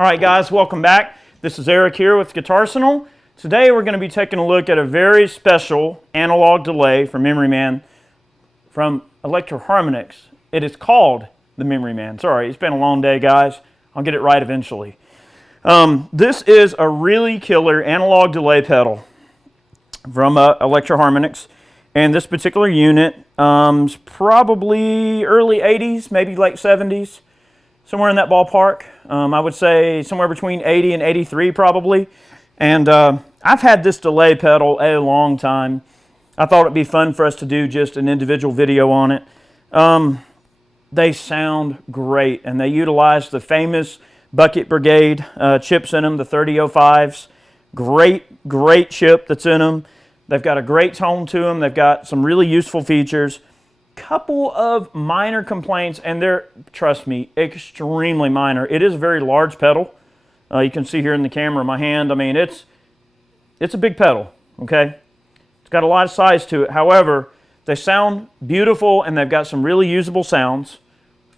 All right, guys, welcome back. This is Eric here with Guitarsenal. Today we're going to be taking a look at a very special analog delay for Memory Man from Electro Harmonix. It is called the Memory Man. Sorry, it's been a long day, guys. I'll get it right eventually. This is a really killer analog delay pedal from Electro Harmonix. And this particular unit is probably early 80s, maybe late 70s. Somewhere in that ballpark. I would say somewhere between 80 and 83 probably. And I've had this delay pedal a long time. I thought it'd be fun for us to do just an individual video on it. They sound great, and they utilize the famous Bucket Brigade chips in them, the 3005s. Great chip that's in them. They've got a great tone to them. They've got some really useful features. Couple of minor complaints, and they're, trust me, extremely minor. It is a very large pedal. You can see here in the camera my hand. I mean, it's a big pedal, okay? It's got a lot of size to it. However, they sound beautiful, and they've got some really usable sounds.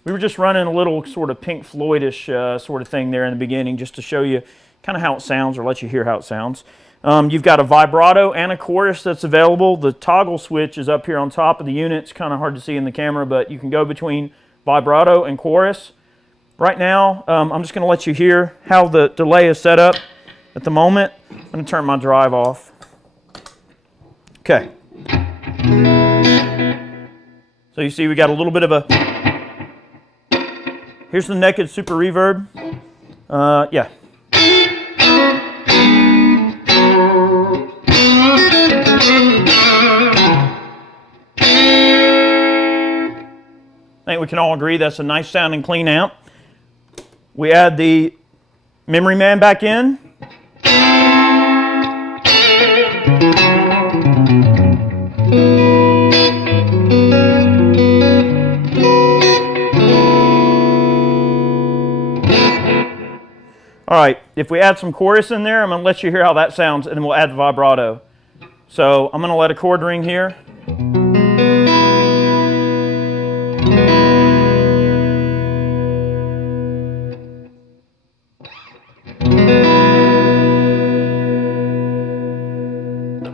We were just running a little sort of Pink Floyd-ish sort of thing there in the beginning just to show you kind of how it sounds, or let you hear how it sounds. You've got a vibrato and a chorus that's available. The toggle switch is up here on top of the unit. It's kind of hard to see in the camera, but you can go between vibrato and chorus. Right now, I'm just going to let you hear how the delay is set up at the moment. I'm going to turn my drive off. Okay. So you see we got a little bit of a... Here's the naked super reverb. Yeah. I think we can all agree that's a nice sounding clean amp. We add the Memory Man back in. All right, if we add some chorus in there, I'm going to let you hear how that sounds, and then we'll add the vibrato. So I'm going to let a chord ring here.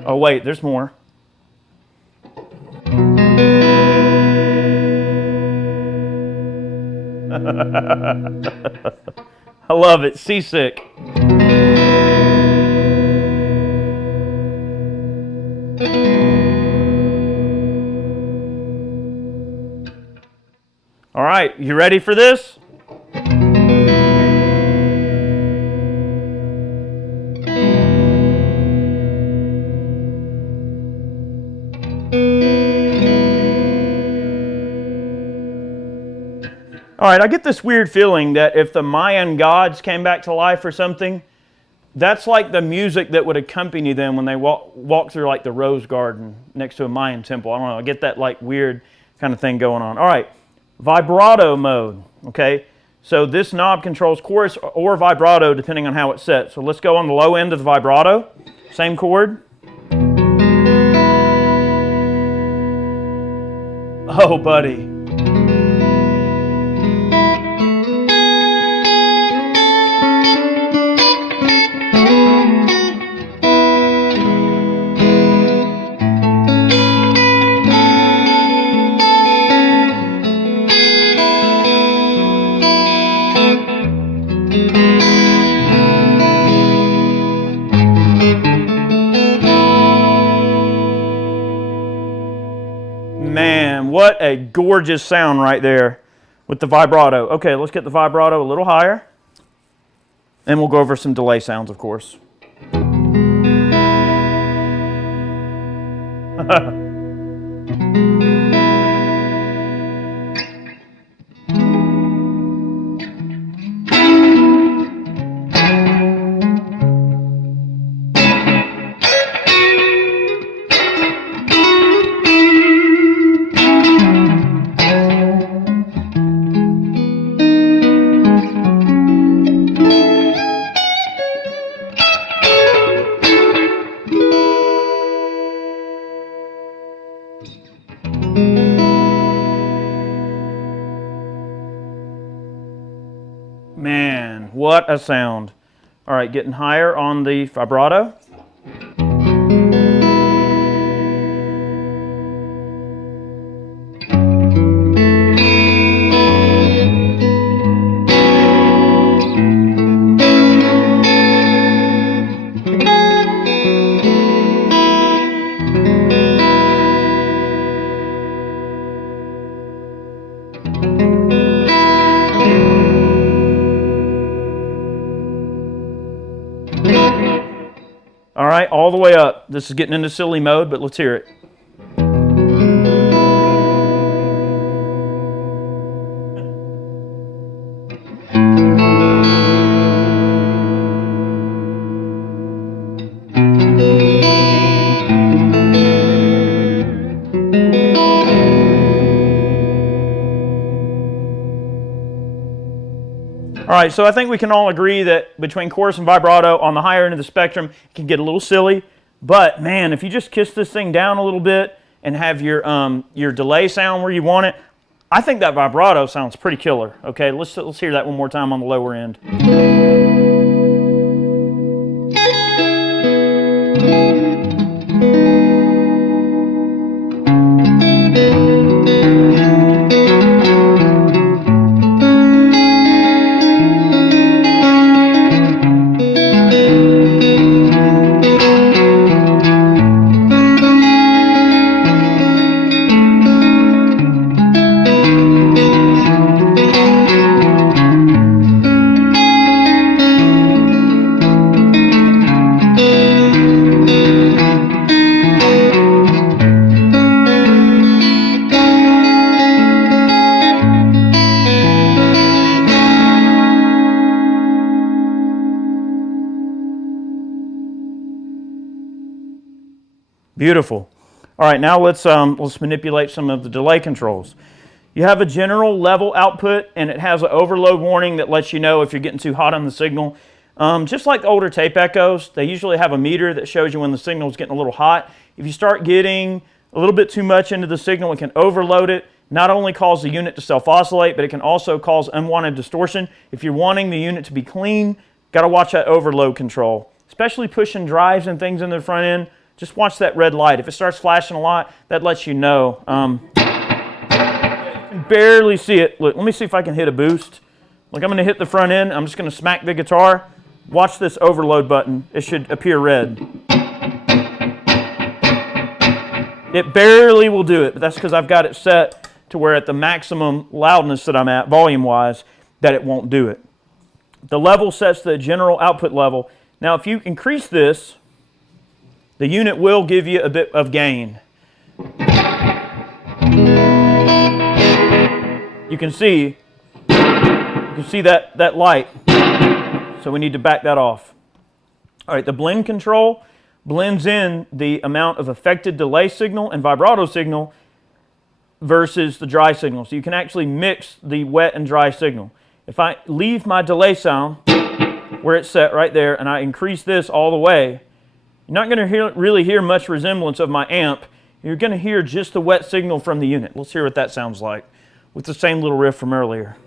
Oh wait, there's more. I love it, seasick. All right, you ready for this? All right, I get this weird feeling that if the Mayan gods came back to life or something, that's like the music that would accompany them when they walk through like the rose garden next to a Mayan temple. I don't know, I get that like weird kind of thing going on. All right, vibrato mode, okay? So this knob controls chorus or vibrato depending on how it's set. So let's go on the low end of the vibrato, same chord. Oh, buddy. Man, what a gorgeous sound right there with the vibrato. Okay, let's get the vibrato a little higher. And we'll go over some delay sounds, of course. Man, what a sound. All right, getting higher on the vibrato. All right, all the way up. This is getting into silly mode, but let's hear it. All right, so I think we can all agree that between chorus and vibrato on the higher end of the spectrum, it can get a little silly. But man, if you just kiss this thing down a little bit and have your delay sound where you want it, I think that vibrato sounds pretty killer. Okay, let's hear that one more time on the lower end. Beautiful. All right, now let's manipulate some of the delay controls. You have a general level output, and it has an overload warning that lets you know if you're getting too hot on the signal. Just like the older tape echoes, they usually have a meter that shows you when the signal is getting a little hot. If you start getting a little bit too much into the signal, it can overload it. Not only cause the unit to self-oscillate, but it can also cause unwanted distortion. If you're wanting the unit to be clean, got to watch that overload control, especially pushing drives and things in the front end. Just watch that red light. If it starts flashing a lot, that lets you know. You can barely see it. Look, let me see if I can hit a boost. Look, I'm going to hit the front end. I'm just going to smack the guitar. Watch this overload button. It should appear red. It barely will do it, but that's because I've got it set to where at the maximum loudness that I'm at, volume-wise, that it won't do it. The level sets the general output level. Now, if you increase this, the unit will give you a bit of gain. You can see that light. So we need to back that off. All right, the blend control blends in the amount of affected delay signal and vibrato signal versus the dry signal. So you can actually mix the wet and dry signal. If I leave my delay sound where it's set right there and I increase this all the way, you're not going to really hear much resemblance of my amp. You're going to hear just the wet signal from the unit. Let's hear what that sounds like with the same little riff from earlier.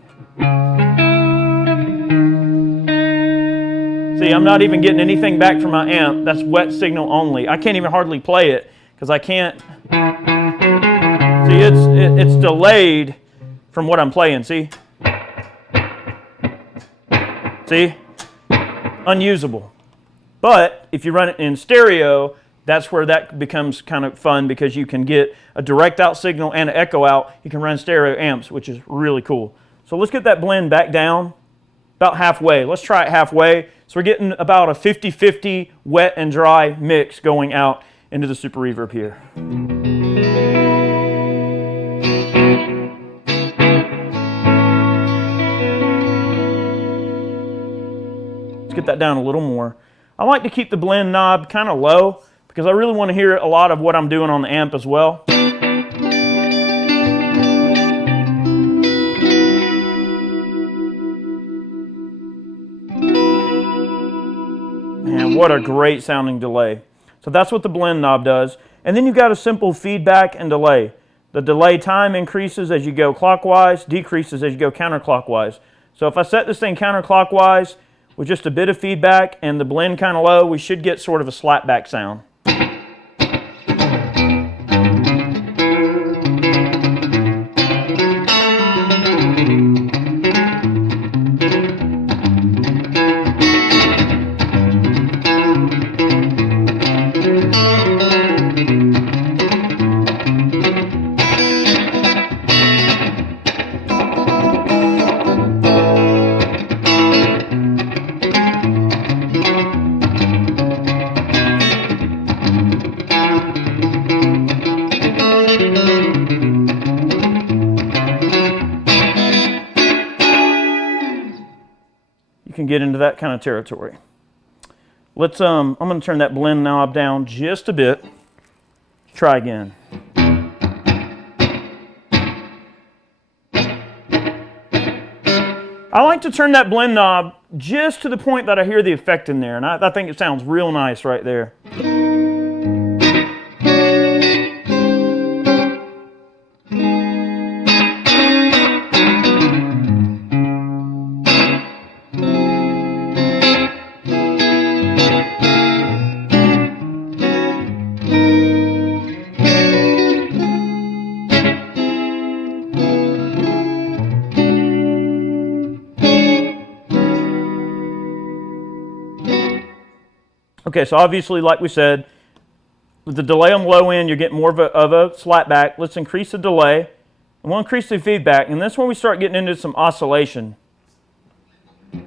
See, I'm not even getting anything back from my amp. That's wet signal only. I can't even hardly play it because I can't. See, it's delayed from what I'm playing. See? See? Unusable. But if you run it in stereo, that's where that becomes kind of fun because you can get a direct out signal and an echo out. You can run stereo amps, which is really cool. So let's get that blend back down about halfway. Let's try it halfway. So we're getting about a 50-50 wet and dry mix going out into the super reverb here. Let's get that down a little more. I like to keep the blend knob kind of low because I really want to hear a lot of what I'm doing on the amp as well. Man, what a great sounding delay. So that's what the blend knob does. And then you've got a simple feedback and delay. The delay time increases as you go clockwise, decreases as you go counterclockwise. So if I set this thing counterclockwise with just a bit of feedback and the blend kind of low, we should get sort of a slapback sound. You can get into that kind of territory. Let's I'm going to turn that blend knob down just a bit. Try again. I like to turn that blend knob just to the point that I hear the effect in there, and I think it sounds real nice right there. Okay, so obviously, like we said, with the delay on the low end, you're getting more of a slapback. Let's increase the delay, and we'll increase the feedback, and that's when we start getting into some oscillation. You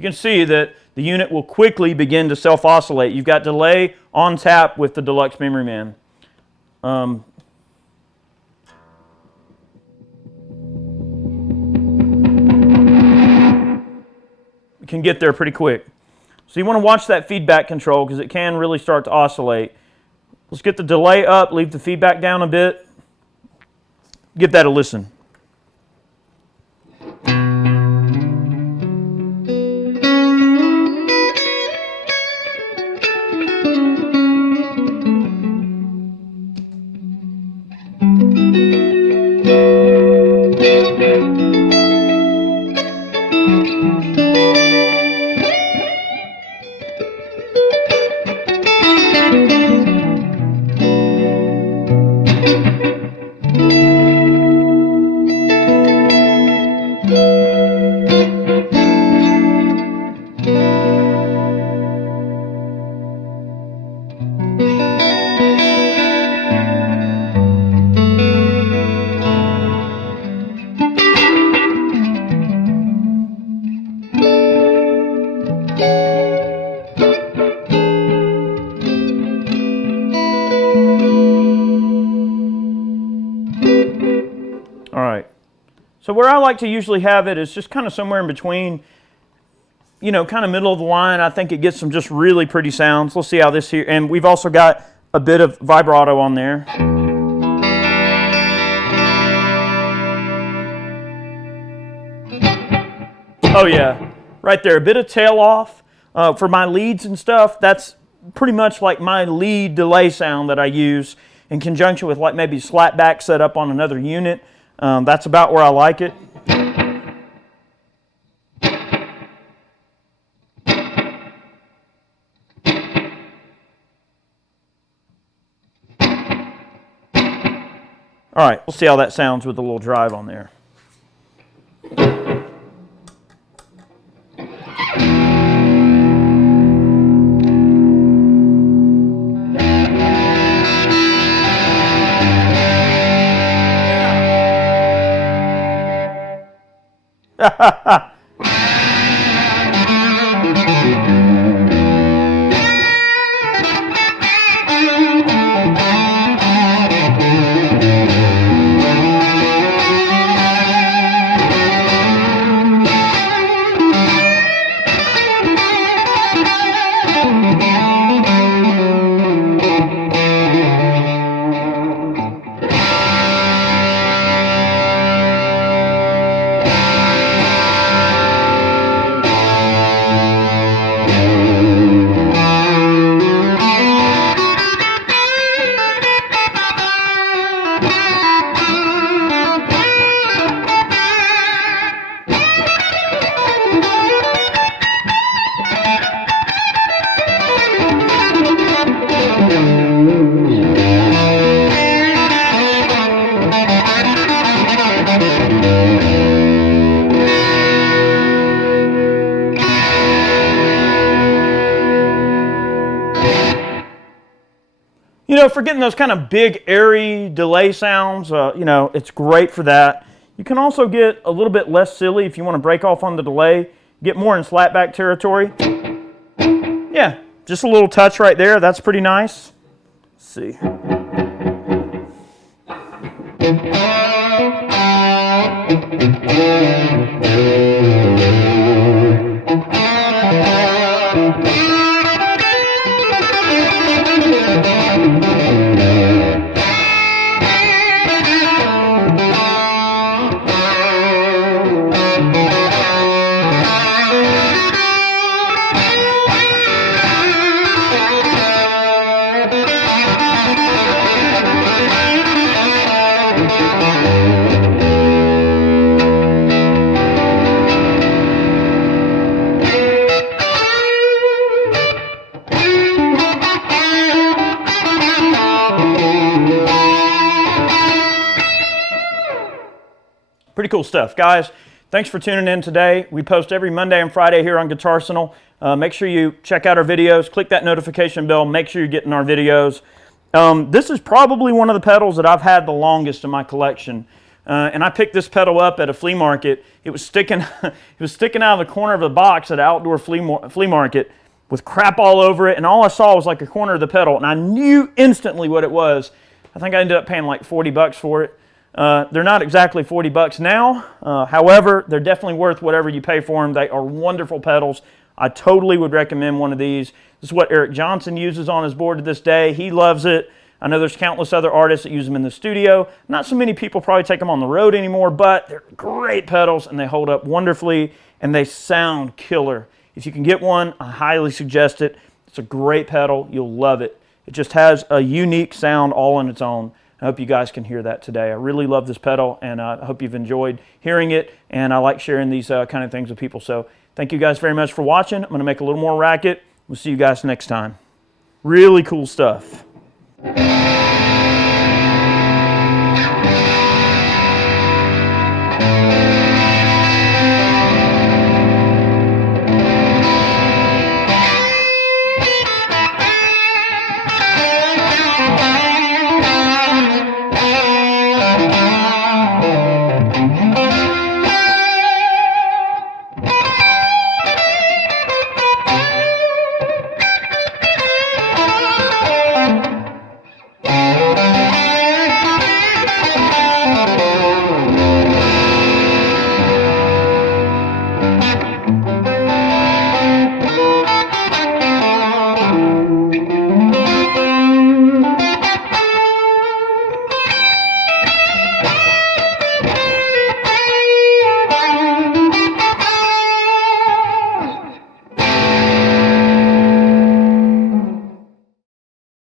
can see that the unit will quickly begin to self-oscillate. You've got delay on tap with the Deluxe Memory Man. Can get there pretty quick. So you want to watch that feedback control because it can really start to oscillate. Let's get the delay up, leave the feedback down a bit. Give that a listen. So where I like to usually have it is just kind of somewhere in between, you know, kind of middle of the line. I think it gets some just really pretty sounds. Let's see how this here, and we've also got a bit of vibrato on there. Oh yeah, right there, a bit of tail off. For my leads and stuff, that's pretty much like my lead delay sound that I use in conjunction with like maybe slapback set up on another unit. That's about where I like it. All right, we'll see how that sounds with a little drive on there. So for getting those kind of big, airy delay sounds, you know, it's great for that. You can also get a little bit less silly if you want to break off on the delay, get more in slapback territory. Yeah, just a little touch right there. That's pretty nice. Let's see. Pretty cool stuff, guys. Thanks for tuning in today. We post every Monday and Friday here on Guitarsenal. Make sure you check out our videos, click that notification bell, make sure you're getting our videos. This is probably one of the pedals that I've had the longest in my collection. And I picked this pedal up at a flea market. It was sticking, it was sticking out of the corner of the box at an outdoor flea market with crap all over it, and all I saw was like a corner of the pedal, and I knew instantly what it was. I think I ended up paying like 40 bucks for it. They're not exactly 40 bucks now. However, they're definitely worth whatever you pay for them. They are wonderful pedals. I totally would recommend one of these. This is what Eric Johnson uses on his board to this day. He loves it. I know there's countless other artists that use them in the studio. Not so many people probably take them on the road anymore, but they're great pedals and they hold up wonderfully and they sound killer. If you can get one, I highly suggest it. It's a great pedal. You'll love it. It just has a unique sound all on its own. I hope you guys can hear that today. I really love this pedal, and I hope you've enjoyed hearing it, and I like sharing these kind of things with people. So thank you guys very much for watching. I'm going to make a little more racket. We'll see you guys next time. Really cool stuff.